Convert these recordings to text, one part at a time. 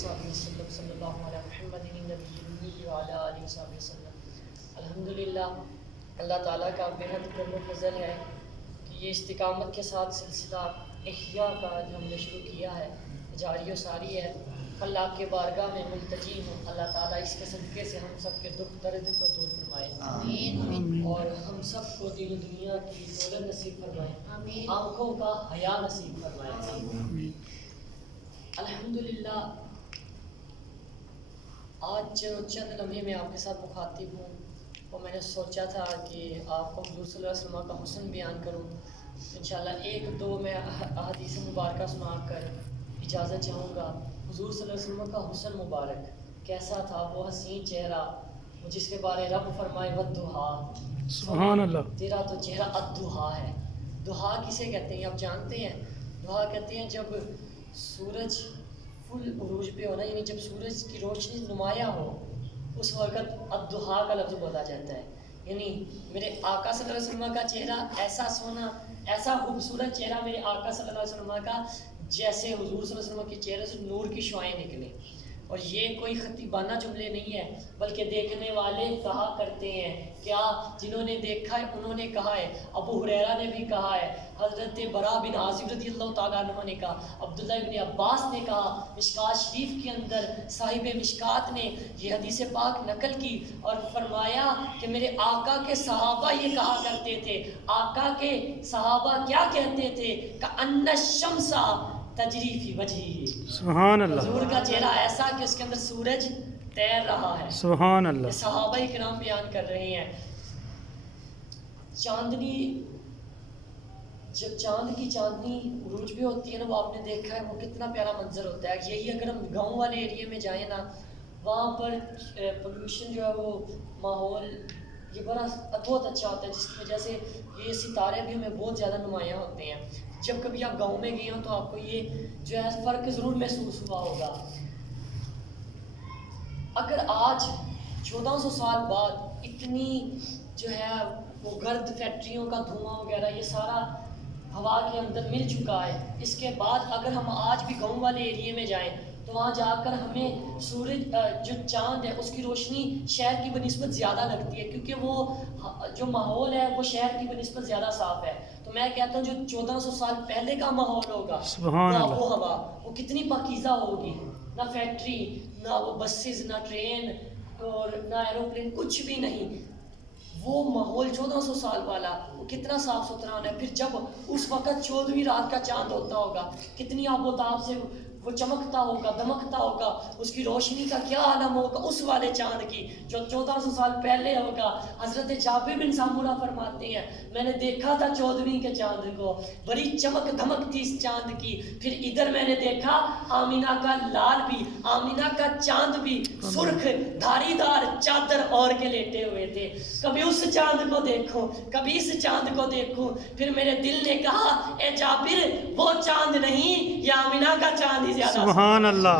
وصحبہ وسلم صلی اللہ علیہ محمد النبی وعلی آلہ وصحبہ وسلم۔ الحمدللہ، اللہ تعالیٰ کا بےحد کرم و فضل ہے کہ یہ استقامت کے ساتھ سلسلہ احیاء کا جو ہم نے شروع کیا ہے جاری و ساری ہے۔ اللہ کے بارگاہ میں ملتجی ہوں، اللہ تعالیٰ اس کے صدقے سے ہم سب کے دکھ درد کو دور فرمائے آمین، اور ہم سب کو دین و دنیا کی دولت نصیب فرمائے آمین، آنکھوں کا حیا نصیب فرمائے آمین۔ الحمدللہ، آج چند لمحے میں آپ کے ساتھ مخاطب ہوں، اور میں نے سوچا تھا کہ آپ کو حضور صلی اللہ علیہ وسلم کا حسن بیان کروں۔ انشاءاللہ ایک دو میں احادیث مبارکہ سنا کر اجازت چاہوں گا۔ حضور صلی اللہ علیہ وسلم کا حسن مبارک کیسا تھا؟ وہ حسین چہرہ جس کے بارے رب فرمائے والضحیٰ، سبحان اللہ، تیرا تو چہرہ الضحیٰ ہے۔ ضحیٰ کسے کہتے ہیں آپ جانتے ہیں؟ ضحیٰ کہتے ہیں جب سورج فل عروج پہ ہونا، یعنی جب سورج کی روشنی نمایاں ہو، اس وقت الضحیٰ کا لفظ بولا جاتا ہے۔ یعنی میرے آقا صلی اللہ علیہ وسلم کا چہرہ ایسا سونا، ایسا خوبصورت چہرہ میرے آقا صلی اللہ علیہ وسلم کا، جیسے حضور صلی اللہ علیہ وسلم کے چہرے سے نور کی شعائیں نکلیں۔ اور یہ کوئی خطیبانہ جملے نہیں ہے، بلکہ دیکھنے والے کہا کرتے ہیں کیا، جنہوں نے دیکھا ہے انہوں نے کہا ہے۔ ابو ہریرہ نے بھی کہا ہے، حضرت برا بن عازب رضی اللہ تعالیٰ عنہ نے کہا، عبداللہ ابن عباس نے کہا، مشکات شریف کے اندر صاحب مشکات نے یہ حدیث پاک نقل کی اور فرمایا کہ میرے آقا کے صحابہ یہ کہا کرتے تھے۔ آقا کے صحابہ کیا کہتے تھے؟ کأن الشمس تجری فی وجہہ، سبحان اللہ، حضور کا چہرہ ایسا کہ اس کے اندر سورج تیر رہا ہے۔ سبحان اللہ، یہ صحابہ کرام بیان کر رہے ہیں۔ چاندنی، جب چاند کی چاندنی عروج پہ ہوتی ہے نا، وہ آپ نے دیکھا ہے وہ کتنا پیارا منظر ہوتا ہے۔ یہی اگر ہم گاؤں والے ایریے میں جائیں نا، وہاں پر پولوشن جو ہے وہ ماحول یہ بہت اچھا ہوتا ہے، جس کی وجہ سے یہ ستارے بھی ہمیں بہت زیادہ نمایاں ہوتے ہیں۔ جب کبھی آپ گاؤں میں گئے ہوں تو آپ کو یہ جو ہے فرق ضرور محسوس ہوا ہوگا۔ اگر آج 1400 سال بعد اتنی جو ہے وہ گرد فیکٹریوں کا دھواں وغیرہ یہ سارا ہوا کے اندر مل چکا ہے، اس کے بعد اگر ہم آج بھی گاؤں والے ایریے میں جائیں تو وہاں جا کر ہمیں سورج جو چاند ہے اس کی روشنی شہر کی بنسبت زیادہ لگتی ہے، کیونکہ وہ جو ماحول ہے وہ شہر کی بنسبت زیادہ صاف ہے۔ تو میں کہتا ہوں جو 1400 سال پہلے کا ماحول ہوگا، سبحان اللہ، وہ ہوا وہ کتنی پاکیزہ ہوگی، نہ فیکٹری، نہ وہ بسز، نہ ٹرین اور نہ ایروپلین، کچھ بھی نہیں۔ وہ ماحول 1400 سال والا وہ کتنا صاف ستھرا ہونا ہے۔ پھر جب اس وقت 14ویں رات کا چاند ہوتا ہوگا، کتنی آب و تاب سے وہ چمکتا ہوگا، دمکتا ہوگا، اس کی روشنی کا کیا عالم ہوگا اس والے چاند کی جو 1400 سال پہلے ہوگا۔ حضرت جابر بن سامورہ فرماتے ہیں میں نے دیکھا تھا 14ویں کے چاند کو، بڑی چمک دھمک تھی اس چاند کی۔ پھر ادھر میں نے دیکھا آمینہ کا لال بھی، آمینہ کا چاند بھی سرخ دھاری دار چادر اوڑھ کے لیٹے ہوئے تھے۔ کبھی اس چاند کو دیکھوں، کبھی اس چاند کو دیکھوں۔ پھر میرے دل نے کہا اے جابر، وہ چاند نہیں، یہ آمینہ کا چاند ہی زیادہ، سبحان اللہ،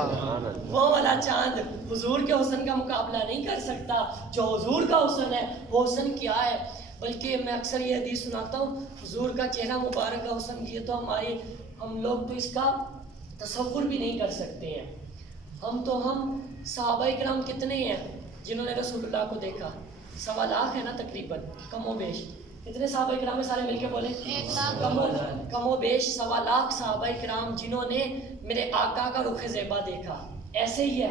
وہ والا چاند حضور کے حسن کا مقابلہ نہیں کر سکتا۔ جو حضور کا حسن ہے وہ حسن کیا ہے؟ بلکہ میں اکثر یہ حدیث سناتا ہوں، حضور کا چہرہ مبارک کا حسن یہ تو ہم لوگ تو اس کا تصور بھی نہیں کر سکتے ہیں۔ ہم صحابہ کرام کتنے ہیں جنہوں نے رسول اللہ کو دیکھا؟ 1.25 لاکھ ہے نا تقریباً، کم و بیش۔ کتنے صحابہ کرام ہیں؟ سارے مل کے بولیں، 1 لاکھ، کم و بیش 1.25 لاکھ صحابہ کرام جنہوں نے میرے آقا کا رخ زیبا دیکھا۔ ایسے ہی ہے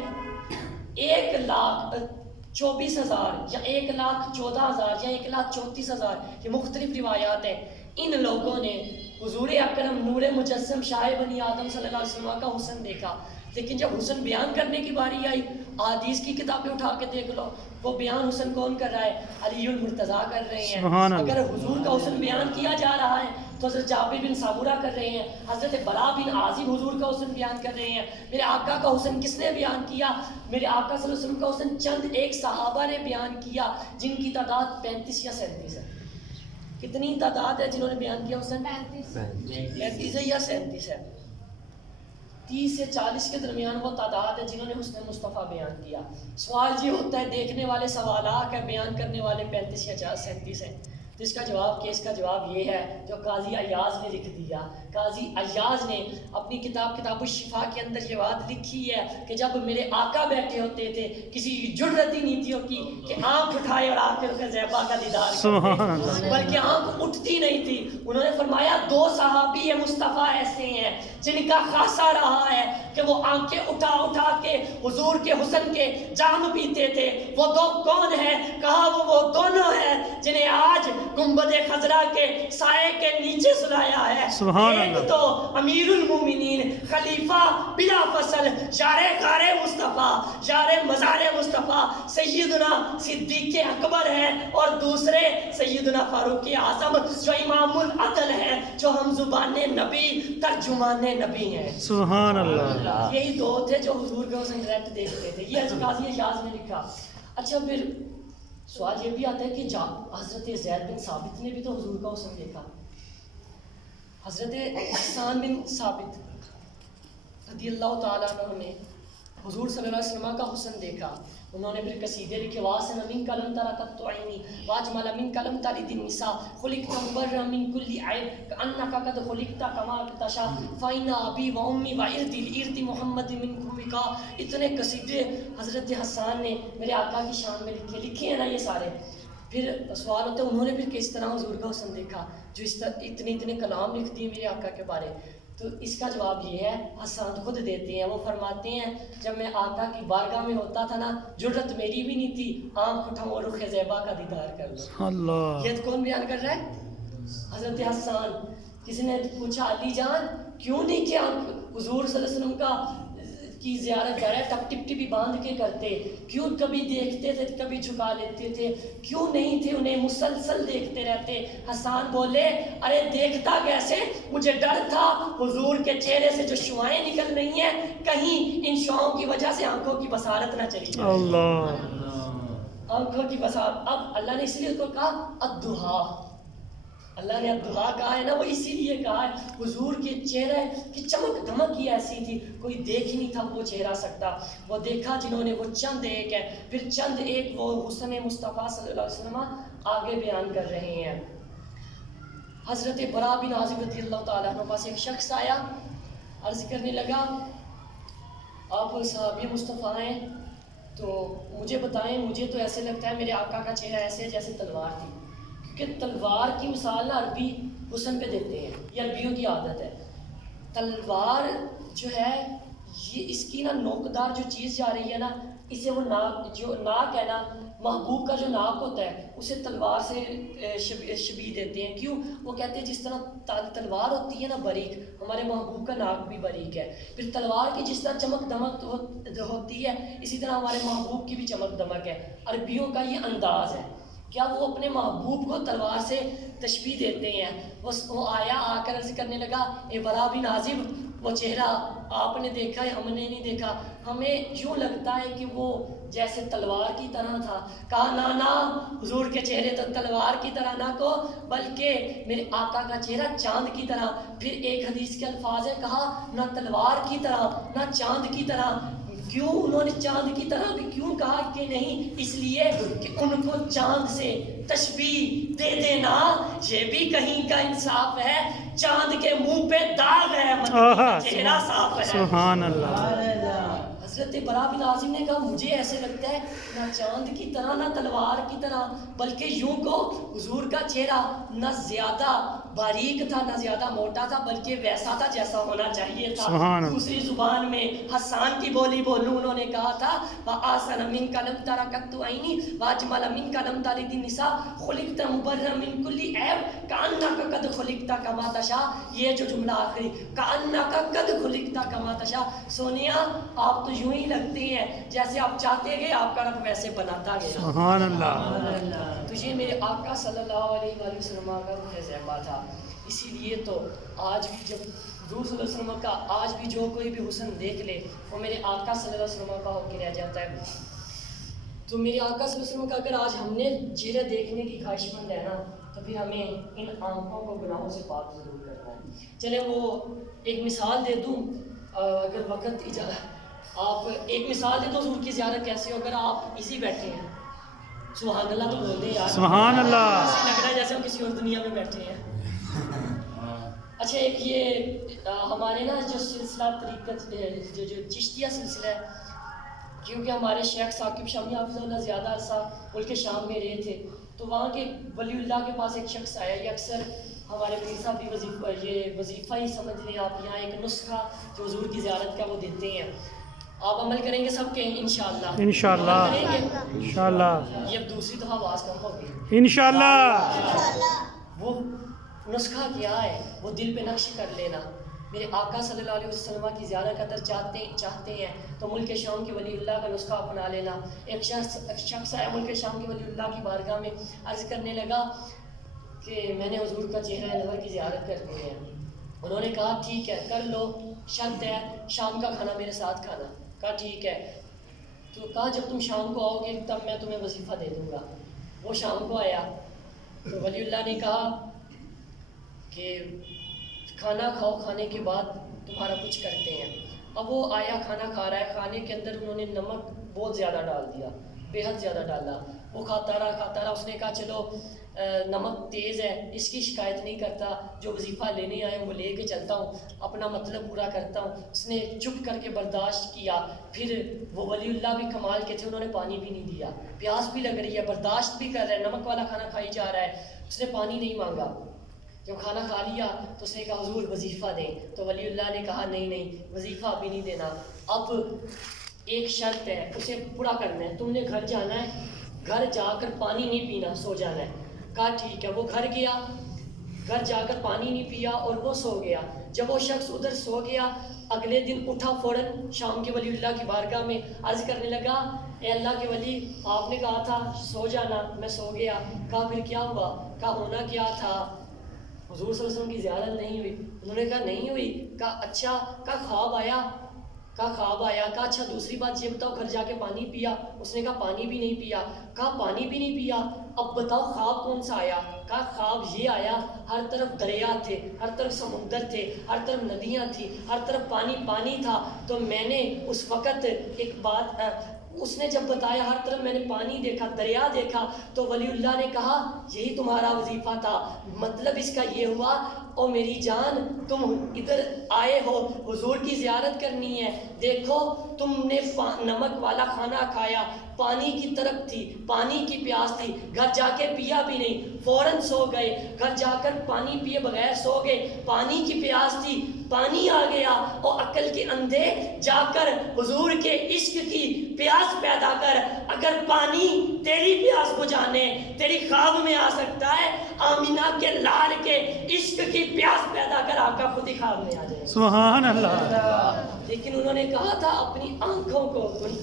1,24,000 یا 1,14,000 یا 1,34,000، یہ مختلف روایات ہیں۔ ان لوگوں نے حضور اکرم نور مجسم شاہ بنی آدم صلی اللہ علیہ وسلم کا حسن دیکھا، لیکن جب حسن بیان کرنے کی باری آئی، احادیث کی کتابیں اٹھا کے دیکھ لو، وہ بیان حسن کون کر رہا ہے؟ علی المرتضیٰ کر رہے ہیں۔ سبحان اللہ، اگر حضور کا حسن بیان کیا جا رہا ہے تو حضرت جابر بن سامورہ کر رہے ہیں، حضرت برا بن عازب حضور کا حسن بیان کر رہے ہیں۔ میرے آقا کا حسن کس نے بیان کیا؟ میرے آقا صلی اللہ علیہ وسلم کا حسن چند ایک صحابہ نے بیان کیا، جن کی تعداد 35 یا 37 ہے۔ کتنی تعداد ہے جنہوں نے بیان کیا حسن؟ 35 ہے یا 37 ہے؟ 30 سے 40 کے درمیان وہ تعداد ہے جنہوں نے حسن مصطفیٰ بیان کیا۔ سوال یہ ہوتا ہے دیکھنے والے 1.25 لاکھ ہے، بیان کرنے والے 35 یا 37 ہیں، تو اس کا جواب کیس کا جواب یہ ہے جو قاضی ایاز نے لکھ دیا. قاضی ایاز نے اپنی کتاب الشفا کے اندر یہ بات لکھی ہے کہ جب میرے آقا بیٹھے ہوتے تھے کسی کی جرت ہی نہیں تھی کہ آنکھ اٹھائے اور آخر کے زیبا کا دیدار کرتے, بلکہ آنکھ اٹھتی نہیں تھی. انہوں نے فرمایا 2 صحابی مصطفیٰ ایسے ہیں جن کا خاصہ رہا ہے کہ وہ آنکھیں اٹھا کے حضور کے حسن کے جام پیتے تھے. وہ 2 کون ہیں؟ کہا وہ دونوں ہیں جنہیں آج گنبد خضرا کے سائے کے نیچے سلایا ہے. ایک تو امیر المومنین خلیفہ بلا فصل یار غار مصطفیٰ یار مزار مصطفیٰ سیدنا صدیق اکبر ہے, اور دوسرے سیدنا فاروق اعظم جو امام العدل ہے, جو ہم زبان نبی ترجمان نبی ہیں. سبحان اللہ. یہی 2 تھے جو حضور کا حسن ڈائریکٹ دیکھتے تھے. یہ قاضی ایاز نے لکھا. اچھا پھر سوال یہ بھی آتا ہے کہ حضرت زید بن ثابت نے بھی تو حضور کا حسن دیکھا. حضرت حسان بن ثابت رضی اللہ تعالیٰ عنہ نے حضور صلی اللہ علیہ وسلم کا حسن دیکھا. انہوں نے پھر قصیدے لکھے واسن من کلم ترکت عینی واجمل من کلم تلد النساء خلقت مبرا من کل عیب کانک قد خلقت کما تشاء فإن ابی و امی و ارضی لارض محمد منکم وقا. اتنے قصیدے حضرت حسان نے میرے آقا کی شان میں لکھے ہیں نا یہ سارے. پھر سوال ہوتا ہے انہوں نے پھر کس طرح حضور کا حسن دیکھا جو اس طرح اتنے کلام لکھ دیے میرے آقا کے بارے. تو اس کا جواب یہ ہے حسان خود دیتے ہیں. وہ فرماتے ہیں جب میں آقا کی بارگاہ میں ہوتا تھا نا جرت میری بھی نہیں تھی آنکھ اٹھاؤں اور رخ زیبا کا دیدار کر لوں. اللہ یہ کون بیان کر رہا ہے؟ حضرت حسان. کسی نے پوچھا علی جان کیوں نہیں کہ آنکھ حضور صلی اللہ علیہ وسلم کا کی زیارت ڈائریکٹ ٹپ ٹپی باندھ کے کرتے, کیوں کبھی دیکھتے تھے کبھی جھکا لیتے تھے, کیوں نہیں تھے انہیں مسلسل دیکھتے رہتے؟ حسان بولے ارے دیکھتا کیسے, مجھے ڈر تھا حضور کے چہرے سے جو شعائیں نکل رہی ہیں کہیں ان شعاؤں کی وجہ سے آنکھوں کی بصارت نہ چلی جائے. اللہ آنکھوں کی بصارت. اب اللہ نے اس لیے اس کو کہا الضحیٰ. اللہ نے الضحیٰ کہا ہے نا وہ اسی لیے کہا ہے حضور کے چہرے کی چمک دمک ہی ایسی تھی کوئی دیکھ ہی نہیں تھا وہ چہرہ سکتا. وہ دیکھا جنہوں نے وہ چند ایک ہے. پھر چند ایک وہ حسن مصطفیٰ صلی اللہ علیہ وسلم آگے بیان کر رہے ہیں. حضرت برا بن عازب رضی اللہ تعالیٰ عنہ پاس ایک شخص آیا, عرض کرنے لگا آپ صحابی مصطفیٰ ہیں تو مجھے بتائیں, مجھے تو ایسے لگتا ہے میرے آقا کا چہرہ ایسے جیسے تلوار تھی, کیونکہ تلوار کی مثال نا عربی حسن پہ دیتے ہیں, یہ عربیوں کی عادت ہے. تلوار جو ہے یہ اس کی نا نوکدار جو چیز جا رہی ہے نا اسے وہ ناک ہے نا محبوب کا جو ناک ہوتا ہے اسے تلوار سے شبیہ دیتے ہیں. کیوں؟ وہ کہتے ہیں جس طرح تلوار ہوتی ہے نا باریک, ہمارے محبوب کا ناک بھی باریک ہے. پھر تلوار کی جس طرح چمک دمک ہوتی ہے اسی طرح ہمارے محبوب کی بھی چمک دمک ہے. عربیوں کا یہ انداز ہے. کیا وہ اپنے محبوب کو تلوار سے تشبیہ دیتے ہیں. وہ آیا آ کر عرض کرنے لگا اے برا بن عازب وہ چہرہ آپ نے دیکھا ہے ہم نے نہیں دیکھا, ہمیں یوں لگتا ہے کہ وہ جیسے تلوار کی طرح تھا. کہا نا حضور کے چہرے تو تلوار کی طرح نہ کو بلکہ میرے آقا کا چہرہ چاند کی طرح. پھر ایک حدیث کے الفاظ ہے کہا نہ تلوار کی طرح نہ چاند کی طرح. کیوں انہوں نے چاند کی طرح بھی کیوں کہا کہ نہیں؟ اس لیے کہ ان کو چاند سے تشبیہ دے دینا یہ بھی کہیں کا انصاف ہے. چاند کے منہ پہ داغ ہے مطلب چہرہ صاف ہے. سبحان اللہ. حضرت برا بن عازب نے کہا مجھے ایسے لگتا ہے نہ چاند کی طرح نہ تلوار کی طرح بلکہ یوں کو حضور کا چہرہ نہ زیادہ باریک تھا نہ زیادہ موٹا تھا بلکہ ویسا تھا جیسا ہونا چاہیے تھا. دوسری زبان میں حسان کی بولی بولوں انہوں نے کہا تھا وَآسَنَ مِنْكَ لَمْ تَرَكَتُّ عَيْنِي وَأَجْمَلَ مِنْكَ لَمْ تَلِدِ النِّسَاء خُلِقْتَ مُبَرًّا مِنْ كُلِّ عَيْبٍ كَأَنَّكَ قَدْ خُلِقْتَ كَمَا تَشَاءُ. یہ جو جملہ آخری كَأَنَّكَ قَدْ خُلِقْتَ كَمَا تَشَاءُ, سونیا آپ تو یوں ہی لگتے ہیں جیسے آپ چاہتے گئے آپ کا رب ویسے بناتا گیا. سبحان اللہ. تو یہ میرے آقا صلی اللہ علیہ وسلم کا روح زیبا تھا. اسی لیے تو آج بھی جب حضور صلی اللہ علیہ وسلم کا آج بھی جو کوئی بھی حسن دیکھ لے وہ میرے آقا صلی اللہ علیہ وسلم کا ہو کے رہ جاتا ہے. تو میرے آقا صلی اللہ علیہ وسلم کا اگر آج ہم نے چہرہ دیکھنے کی خواہش مند ہے نا تو پھر ہمیں ان آنکھوں کو گناہوں سے پاک ضرور کرنا ہے. چلیں وہ ایک مثال دے دوں اگر وقت آپ ایک مثال دے دو حضور کی زیارت کیسے ہو. اگر آپ اسی بیٹھے ہیں سبحان اللہ تو بول دیں یار. سبحان اللہ. ایسے لگ رہا ہے جیسے ہم کسی اور دنیا میں بیٹھے ہیں. اچھا ایک یہ ہمارے نا جو سلسلہ طریقت جو چشتیہ سلسلہ ہے، کیونکہ ہمارے شیخ ثاقب شامی حافظ اللہ زیادہ عرصہ ملک شام میں رہے تھے، تو وہاں کے ولی اللہ کے پاس ایک شخص آیا. یہ اکثر ہمارے پیر صاحب بھی یہ وظیفہ ہی سمجھ لیں آپ، یہاں ایک نسخہ جو حضور کی زیارت کا وہ دیتے ہیں. آپ عمل کریں گے سب کے انشاءاللہ. انشاءاللہ. عمل کریں گے انشاءاللہ. یہ اب دوسری دفعہ آواز کم ہو گئی. انشاءاللہ. وہ نسخہ کیا ہے؟ وہ دل پہ نقش کر لینا. میرے آقا صلی اللہ علیہ وسلم کی زیارت قدر چاہتے ہیں تو ملک شام کے ولی اللہ کا نسخہ اپنا لینا. ایک شخص آیا ملک شام کے ولی اللہ کی بارگاہ میں، عرض کرنے لگا کہ میں نے حضور کا چہرہ نظر کی زیارت کرنی ہے. انہوں نے کہا ٹھیک ہے کر لو، شرط ہے شام کا کھانا میرے ساتھ کھانا. کہا ٹھیک ہے. تو کہا جب تم شام کو آؤ گے تب میں تمہیں وظیفہ دے دوں گا. وہ شام کو آیا تو ولی اللہ نے کہا کہ کھانا کھاؤ، کھانے کے بعد تمہارا کچھ کرتے ہیں. اب وہ آیا کھانا کھا رہا ہے، کھانے کے اندر انہوں نے نمک بہت زیادہ ڈال دیا، بے حد زیادہ ڈالا. وہ کھاتا رہا. اس نے کہا چلو نمک تیز ہے، اس کی شکایت نہیں کرتا، جو وظیفہ لینے آئے ہیں وہ لے کے چلتا ہوں، اپنا مطلب پورا کرتا ہوں. اس نے چپ کر کے برداشت کیا. پھر وہ ولی اللہ بھی کمال کے تھے، انہوں نے پانی بھی نہیں دیا. پیاس بھی لگ رہی ہے، برداشت بھی کر رہا ہے، نمک والا کھانا کھائی جا رہا ہے. اس نے پانی نہیں مانگا. جب کھانا کھا لیا تو اس نے کہا حضور وظیفہ دیں. تو ولی اللہ نے کہا نہیں وظیفہ ابھی نہیں دینا، اب ایک شرط ہے اسے پورا کرنا ہے. تم نے گھر جانا ہے، گھر جا کر پانی نہیں پینا، سو جانا ہے. کہا ٹھیک ہے. وہ گھر گیا، گھر جا کر پانی نہیں پیا اور وہ سو گیا. جب وہ شخص ادھر سو گیا، اگلے دن اٹھا فوراً شام کے ولی اللہ کی بارگاہ میں عرض کرنے لگا اے اللہ کے ولی آپ نے کہا تھا سو جانا، میں سو گیا. کہا پھر کیا ہوا؟ کہا ہونا کیا تھا، حضور صلی اللہ علیہ وسلم کی زیارت نہیں ہوئی. انہوں نے کہا نہیں ہوئی. کہا اچھا. کہا خواب آیا. کہا خواب آیا. کہا اچھا دوسری بات یہ بتاؤ گھر جا کے پانی پیا؟ اس نے کہا پانی بھی نہیں پیا. کہا پانی بھی نہیں پیا، اب بتاؤ خواب کون سا آیا؟ کہا خواب یہ آیا ہر طرف دریا تھے، ہر طرف سمندر تھے، ہر طرف ندیاں تھیں، ہر طرف پانی پانی تھا. تو میں نے اس وقت ایک بات اس نے جب بتایا ہر طرف میں نے پانی دیکھا، دریا دیکھا، تو ولی اللہ نے کہا یہی تمہارا وظیفہ تھا. مطلب اس کا یہ ہوا او میری جان تم ادھر آئے ہو حضور کی زیارت کرنی ہے، دیکھو تم نے نمک والا کھانا کھایا، پانی کی طرف تھی، پانی کی پیاس تھی، گھر جا کے پیا بھی نہیں، فوراً سو گئے. گھر جا کر پانی پیے بغیر سو گئے. پانی کی پیاس تھی، پانی آ گیا، اور عقل کے اندھے جا کر حضور کے عشق کی پیاس پیدا کر. اگر پانی تیری پیاس بجھانے تیری خواب میں آ سکتا ہے، آمینہ کے لال کے عشق کی پیاس پیدا کر، آقا خود ہی خواب میں آ جائے. سبحان اللہ. لیکن انہوں نے کہا تھا اپنی آنکھوں کو ان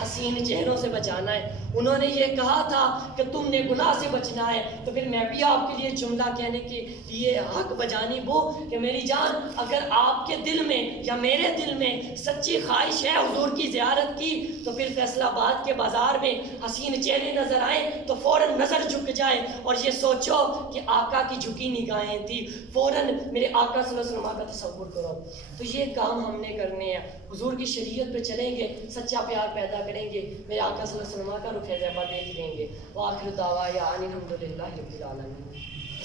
حسین چہروں سے بچانا ہے. انہوں نے یہ کہا تھا کہ تم نے گناہ سے بچنا ہے. تو پھر میں بھی آپ کے لیے جملہ کہنے کے لیے حق بجانب ہوں کہ میری جان اگر آپ کے دل میں یا میرے دل میں سچی خواہش ہے حضور کی زیارت کی، تو پھر فیصل آباد کے بازار میں حسین چہرے نظر آئیں تو فوراً نظر جھک جائے اور یہ سوچو کہ آقا کی جھکی نگاہیں تھی، فوراً میرے آقا صلی اللہ علیہ وسلم کا تصور کرو. تو یہ کام ہم نے کرنے ہیں. حضور کی شریعت پہ چلیں گے، سچا پیار پیدا کریں گے، میرے آقا صلی اللہ علیہ وسلم کا رخ زیبا دیکھ لیں گے. وآخر دعوانا ان الحمدللہ رب العالمین.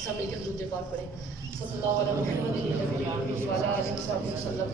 سب مل کے درود پاک پڑھیں. صلی اللہ علیہ وسلم.